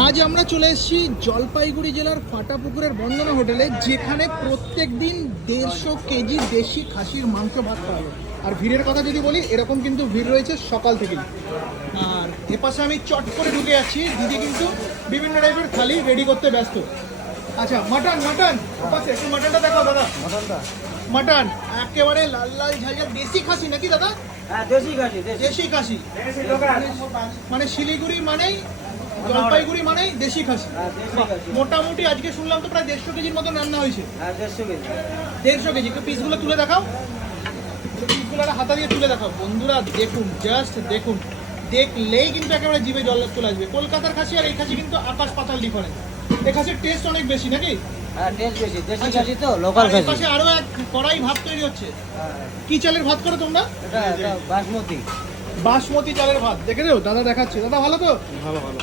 আজ আমরা চলে এসেছি জলপাইগুড়ি জেলার ফাটাপুকুরের বন্দনা হোটেলে, যেখানে প্রত্যেক দিন 150 কেজি দেশি খাসির মাংস ভাত করা হবে। আর ভিড়ের কথা যদি বলি, এরকম কিন্তু ভিড় রয়েছে সকাল থেকেই। আর এপাশে আমি চট করে ঢুকে যাচ্ছি, দিদি কিন্তু বিভিন্ন টাইপের থালি রেডি করতে ব্যস্ত। আচ্ছা, মাটন মাটন ওপাশে একটু মাটনটা দেখাও দাদা। মাটন একেবারে লাল লাল ঝাল ঝাল দেশি খাসি নাকি দাদা? হ্যাঁ, দেশি খাসি, দেশি খাসি মানে শিলিগুড়ি মানেই, জলপাইগুড়ি মানেই দেশি খাসি। মোটামুটি আজকে শুনলাম তো প্রায় 150 কেজির মতো রান্না হয়েছে। হ্যাঁ, 150 কেজি। 150 কেজি। একটু পিসগুলো তুলে দেখাও, পিসগুলো হাতা দিয়ে তুলে দেখাও। বন্ধুরা দেখুন, জাস্ট দেখুন, দেখলেই কিন্তু একেবারে জিভে জল চলে আসবে। কলকাতার খাসি আর এই খাসি কিন্তু আকাশ পাতাল ডিফারেন্স। এই খাসির টেস্ট অনেক বেশি নাকি? হ্যাঁ, টেস্ট বেশি, দেশি খাসি তো, লোকাল খাসি। পাশে আরো এক কড়াই ভাত তৈরি হচ্ছে। কি চালের ভাত করো তোমরা? এটা বাসমতি। বাসমতি চালের ভাত। দেখে দেও, দাদা দেখাচ্ছে। দাদা ভালো তো? ভালো ভালো।